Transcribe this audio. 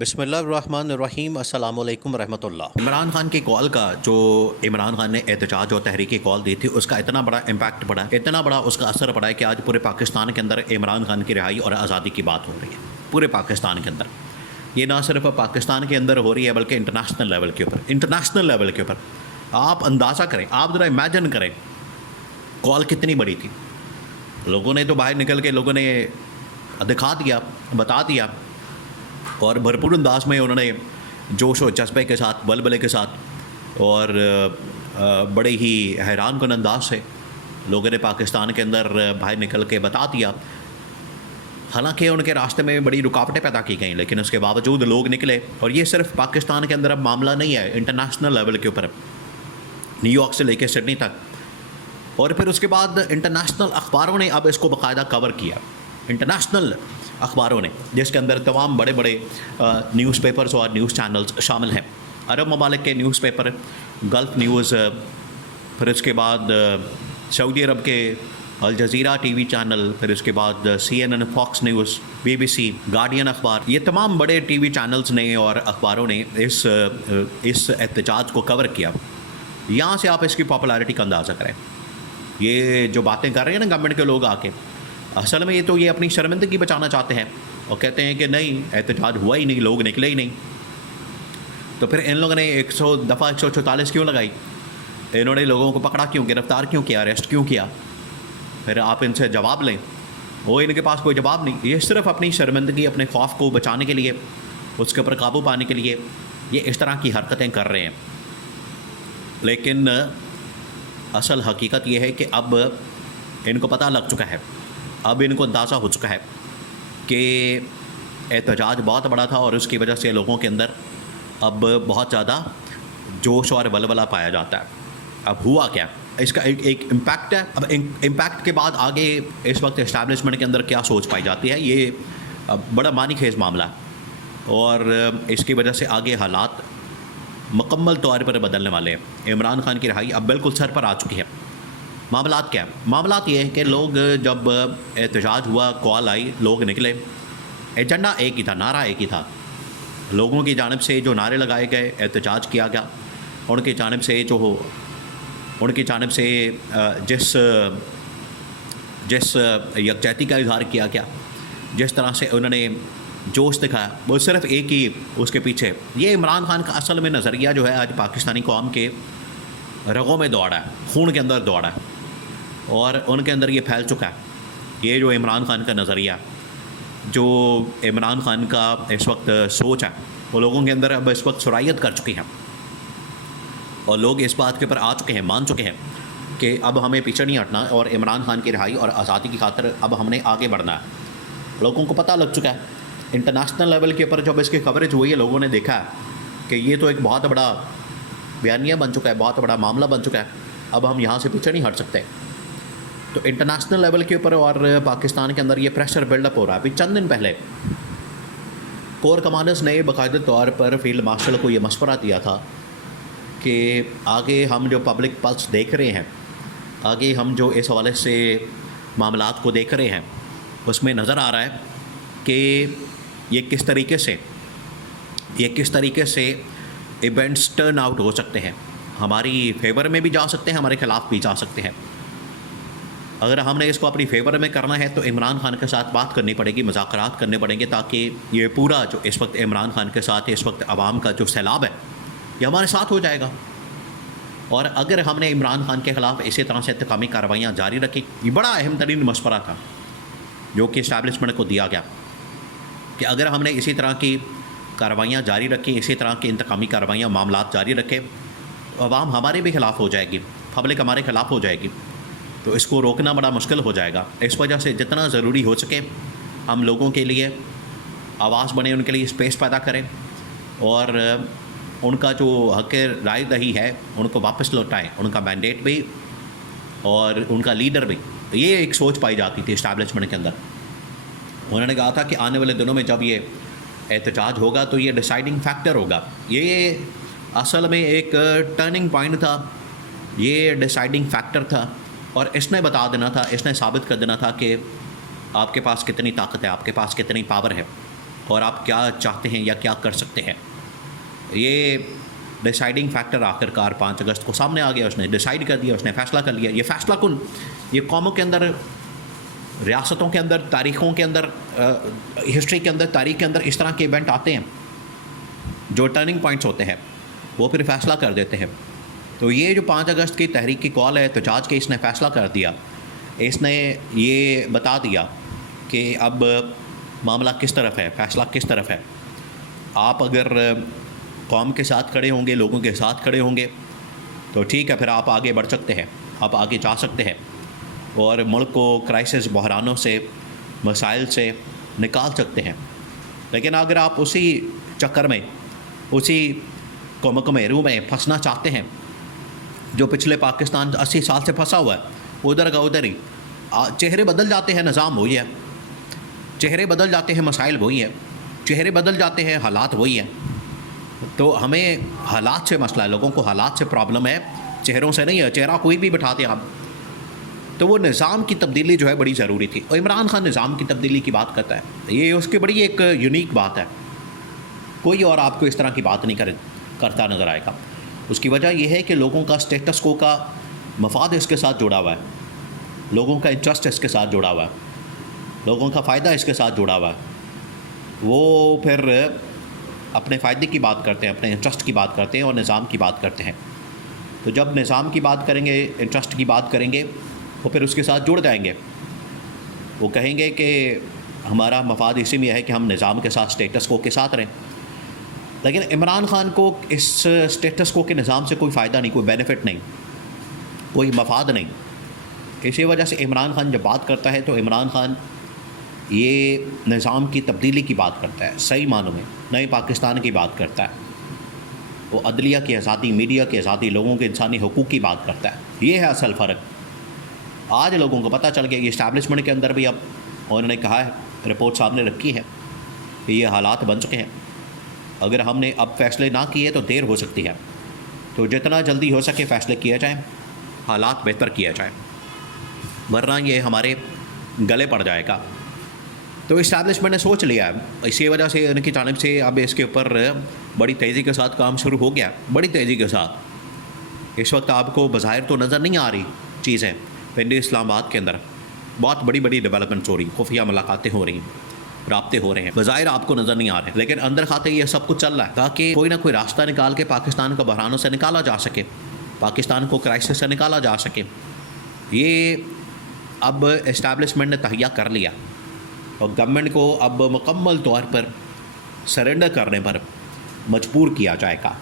بسم اللہ الرحمن الرحیم، السلام علیکم ورحمۃ اللہ۔ عمران خان کی کال کا جو عمران خان نے احتجاج اور تحریکی کال دی تھی، اس کا اتنا بڑا امپیکٹ پڑا ہے، اتنا بڑا اس کا اثر پڑا ہے کہ آج پورے پاکستان کے اندر عمران خان کی رہائی اور آزادی کی بات ہو رہی ہے۔ پورے پاکستان کے اندر یہ نہ صرف پاکستان کے اندر ہو رہی ہے بلکہ انٹرنیشنل لیول کے اوپر آپ اندازہ کریں، آپ ذرا امیجن کریں کال کتنی بڑی تھی۔ لوگوں نے تو باہر نکل کے لوگوں نے دکھا دیا، بتا دیا، اور بھرپور انداز میں انہوں نے جوش و جذبے کے ساتھ، بلبلے کے ساتھ اور بڑے ہی حیران کن انداز سے لوگوں نے پاکستان کے اندر باہر نکل کے بتا دیا۔ حالانکہ ان کے راستے میں بڑی رکاوٹیں پیدا کی گئیں، لیکن اس کے باوجود لوگ نکلے۔ اور یہ صرف پاکستان کے اندر اب معاملہ نہیں ہے، انٹرنیشنل لیول کے اوپر، نیو یارک سے لے کے سڈنی تک۔ اور پھر اس کے بعد انٹرنیشنل اخباروں نے اب اس کو باقاعدہ کور کیا، انٹرنیشنل اخباروں نے، جس کے اندر تمام بڑے بڑے نیوز پیپرز اور نیوز چینلز شامل ہیں۔ عرب ممالک کے نیوز پیپر، گلف نیوز، پھر اس کے بعد سعودی عرب کے الجزیرہ ٹی وی چینل، پھر اس کے بعد CNN، Fox news, BBC، guardian اخبار، یہ تمام بڑے ٹی وی چینلز نے اور اخباروں نے اس احتجاج کو کور کیا۔ یہاں سے آپ اس کی پاپولیرٹی کا اندازہ کریں۔ یہ جو باتیں کر رہے ہیں نا گورنمنٹ کے لوگ آ کے، اصل میں یہ اپنی شرمندگی بچانا چاہتے ہیں اور کہتے ہیں کہ نہیں، احتجاج ہوا ہی نہیں، لوگ نکلے ہی نہیں۔ تو پھر ان لوگوں نے 100 دفعہ 144 کیوں لگائی؟ انہوں نے لوگوں کو پکڑا کیوں، گرفتار کیوں کیا، اریسٹ کیوں کیا؟ پھر آپ ان سے جواب لیں، وہ ان کے پاس کوئی جواب نہیں۔ یہ صرف اپنی شرمندگی، اپنے خوف کو بچانے کے لیے، اس کے اوپر قابو پانے کے لیے یہ اس طرح کی حرکتیں کر رہے ہیں۔ لیکن اصل حقیقت یہ ہے کہ اب ان کو پتہ لگ چکا ہے، اب ان کو اندازہ ہو چکا ہے کہ احتجاج بہت بڑا تھا اور اس کی وجہ سے لوگوں کے اندر اب بہت زیادہ جوش اور ولولہ پایا جاتا ہے۔ اب ہوا کیا، اس کا ایک امپیکٹ ہے۔ اب امپیکٹ کے بعد آگے اس وقت اسٹیبلشمنٹ کے اندر کیا سوچ پائی جاتی ہے، یہ بڑا معنی خیز معاملہ ہے، اور اس کی وجہ سے آگے حالات مکمل طور پر بدلنے والے ہیں۔ عمران خان کی رہائی اب بالکل سر پر آ چکی ہے۔ معاملات کیا ہیں؟ معاملات یہ ہیں کہ لوگ جب احتجاج ہوا، کال آئی، لوگ نکلے، ایجنڈا ایک ہی تھا، نعرہ ایک ہی تھا۔ لوگوں کی جانب سے جو نعرے لگائے گئے، احتجاج کیا گیا، ان کی جانب سے جس یکجہتی کا اظہار کیا گیا، جس طرح سے انہوں نے جوش دکھایا، وہ صرف ایک ہی اس کے پیچھے، یہ عمران خان کا اصل میں نظریہ جو ہے آج پاکستانی قوم کے رگوں میں دوڑا ہے، خون کے اندر دوڑا ہے، اور ان کے اندر یہ پھیل چکا ہے۔ یہ جو عمران خان کا نظریہ، جو عمران خان کا اس وقت سوچ ہے، وہ لوگوں کے اندر اب اس وقت سرایت کر چکی ہے، اور لوگ اس بات کے اوپر آ چکے ہیں، مان چکے ہیں کہ اب ہمیں پیچھے نہیں ہٹنا، اور عمران خان کی رہائی اور آزادی کی خاطر اب ہم نے آگے بڑھنا ہے۔ لوگوں کو پتہ لگ چکا ہے، انٹرنیشنل لیول کے اوپر جب اس کی کوریج ہوئی ہے، لوگوں نے دیکھا ہے کہ یہ تو ایک بہت بڑا بیانیہ بن چکا ہے، بہت بڑا معاملہ بن چکا ہے، اب ہم یہاں سے پیچھے نہیں ہٹ سکتے۔ تو انٹرنیشنل لیول کے اوپر اور پاکستان کے اندر یہ پریشر بلڈ اپ ہو رہا ہے۔ ابھی چند دن پہلے کور کمانڈرز نے باقاعدہ طور پر فیلڈ مارشل کو یہ مشورہ دیا تھا کہ آگے ہم جو پبلک پلس دیکھ رہے ہیں، آگے ہم جو اس حوالے سے معاملات کو دیکھ رہے ہیں، اس میں نظر آ رہا ہے کہ یہ کس طریقے سے ایونٹس ٹرن آؤٹ ہو سکتے ہیں، ہماری فیور میں بھی جا سکتے ہیں، ہمارے خلاف بھی جا سکتے ہیں۔ اگر ہم نے اس کو اپنی فیور میں کرنا ہے تو عمران خان کے ساتھ بات کرنی پڑے گی، مذاکرات کرنے پڑیں گے، تاکہ یہ پورا جو اس وقت عمران خان کے ساتھ اس وقت عوام کا جو سیلاب ہے، یہ ہمارے ساتھ ہو جائے گا۔ اور اگر ہم نے عمران خان کے خلاف اسی طرح سے انتقامی کارروائیاں جاری رکھی، یہ بڑا اہم ترین مشورہ تھا جو کہ اسٹیبلشمنٹ کو دیا گیا، کہ اگر ہم نے اسی طرح کی کارروائیاں جاری رکھی، اسی طرح کی انتقامی کارروائیاں، معاملات جاری رکھے، عوام ہمارے بھی خلاف ہو جائے گی، پبلک ہمارے خلاف ہو جائے گی، تو اس کو روکنا بڑا مشکل ہو جائے گا۔ اس وجہ سے جتنا ضروری ہو سکے ہم لوگوں کے لیے آواز بنے، ان کے لیے اسپیس پیدا کریں، اور ان کا جو حق رائے دہی ہے ان کو واپس لوٹائیں، ان کا مینڈیٹ بھی اور ان کا لیڈر بھی۔ یہ ایک سوچ پائی جاتی تھی اسٹیبلشمنٹ کے اندر۔ انہوں نے کہا تھا کہ آنے والے دنوں میں جب یہ احتجاج ہوگا تو یہ ڈیسائیڈنگ فیکٹر ہوگا، یہ اصل میں ایک ٹرننگ پوائنٹ تھا، یہ ڈیسائیڈنگ فیکٹر تھا، اور اس نے بتا دینا تھا، اس نے ثابت کر دینا تھا کہ آپ کے پاس کتنی طاقت ہے، آپ کے پاس کتنی پاور ہے، اور آپ کیا چاہتے ہیں یا کیا کر سکتے ہیں. یہ ڈیسائیڈنگ فیکٹر آخر کار 5 اگست کو سامنے آ گیا. اس نے ڈیسائیڈ کر دیا, اس نے فیصلہ کر لیا. یہ فیصلہ کن, یہ قوموں کے اندر, ریاستوں کے اندر, تاریخوں کے اندر, ہسٹری کے اندر, تاریخ کے اندر اس طرح کے ایونٹ آتے ہیں جو ٹرننگ پوائنٹس ہوتے ہیں, وہ پھر فیصلہ کر دیتے ہیں. تو یہ جو 5 اگست کی تحریک کی کال ہے احتجاج کے, اس نے فیصلہ کر دیا. اس نے یہ بتا دیا کہ اب معاملہ کس طرف ہے, فیصلہ کس طرف ہے. آپ اگر قوم کے ساتھ کھڑے ہوں گے, لوگوں کے ساتھ کھڑے ہوں گے تو ٹھیک ہے, پھر آپ آگے بڑھ سکتے ہیں, آپ آگے جا سکتے ہیں اور ملک کو کرائسس, بحرانوں سے, مسائل سے نکال سکتے ہیں. لیکن اگر آپ اسی چکر میں, اسی کومکمیرو میں پھنسنا چاہتے ہیں جو پچھلے پاکستان 80 سال سے پھنسا ہوا ہے, ادھر کا ادھر ہی, چہرے بدل جاتے ہیں, نظام وہی ہے, چہرے بدل جاتے ہیں, مسائل وہی ہیں, چہرے بدل جاتے ہیں, حالات وہی ہیں. تو ہمیں حالات سے مسئلہ ہے, لوگوں کو حالات سے پرابلم ہے, چہروں سے نہیں ہے. چہرہ کوئی بھی بٹھاتے ہیں آپ, تو وہ نظام کی تبدیلی جو ہے بڑی ضروری تھی. اور عمران خان نظام کی تبدیلی کی بات کرتا ہے, یہ اس کی بڑی ایک یونیک بات ہے. کوئی اور آپ کو اس طرح کی بات نہیں کرتا نظر آئے گا. اس کی وجہ یہ ہے کہ لوگوں کا اسٹیٹس کو کا مفاد اس کے ساتھ جڑا ہوا ہے, لوگوں کا انٹرسٹ اس کے ساتھ جڑا ہوا ہے, لوگوں کا فائدہ اس کے ساتھ جڑا ہوا ہے. وہ پھر اپنے فائدے کی بات کرتے ہیں, اپنے انٹرسٹ کی بات کرتے ہیں اور نظام کی بات کرتے ہیں. تو جب نظام کی بات کریں گے, انٹرسٹ کی بات کریں گے, وہ پھر اس کے ساتھ جڑ جائیں گے. وہ کہیں گے کہ ہمارا مفاد اسی میں ہے کہ ہم نظام کے ساتھ, اسٹیٹس کو کے ساتھ رہیں. لیکن عمران خان کو اس اسٹیٹس کو کے نظام سے کوئی فائدہ نہیں, کوئی بینیفٹ نہیں, کوئی مفاد نہیں. اسی وجہ سے عمران خان جب بات کرتا ہے تو عمران خان یہ نظام کی تبدیلی کی بات کرتا ہے, صحیح معنوں میں نئے پاکستان کی بات کرتا ہے. وہ عدلیہ کی آزادی, میڈیا کی آزادی, لوگوں کے انسانی حقوق کی بات کرتا ہے. یہ ہے اصل فرق. آج لوگوں کو پتہ چل گیا, یہ اسٹیبلشمنٹ کے اندر بھی اب انہوں نے کہا ہے, رپورٹ سامنے رکھی ہے کہ یہ حالات بن چکے ہیں. اگر ہم نے اب فیصلے نہ کیے تو دیر ہو سکتی ہے. تو جتنا جلدی ہو سکے فیصلے کیے جائیں, حالات بہتر کیا جائیں, ورنہ یہ ہمارے گلے پڑ جائے گا. تو اسٹیبلشمنٹ نے سوچ لیا ہے, اسی وجہ سے ان کی جانب سے اب اس کے اوپر بڑی تیزی کے ساتھ کام شروع ہو گیا, بڑی تیزی کے ساتھ. اس وقت آپ کو بظاہر تو نظر نہیں آ رہی چیزیں, پنڈی اسلام آباد کے اندر بہت بڑی بڑی ڈیولپمنٹس ہو رہی ہیں, خفیہ ملاقاتیں ہو رہی ہیں, رابطے ہو رہے ہیں, بظاہر آپ کو نظر نہیں آ رہے, لیکن اندر کھاتے یہ سب کچھ چل رہا ہے تاکہ کوئی نہ کوئی راستہ نکال کے پاکستان کو بحرانوں سے نکالا جا سکے, پاکستان کو کرائسس سے نکالا جا سکے. یہ اب اسٹیبلشمنٹ نے تہیا کر لیا اور گورنمنٹ کو اب مکمل طور پر سرنڈر کرنے پر مجبور کیا جائے گا.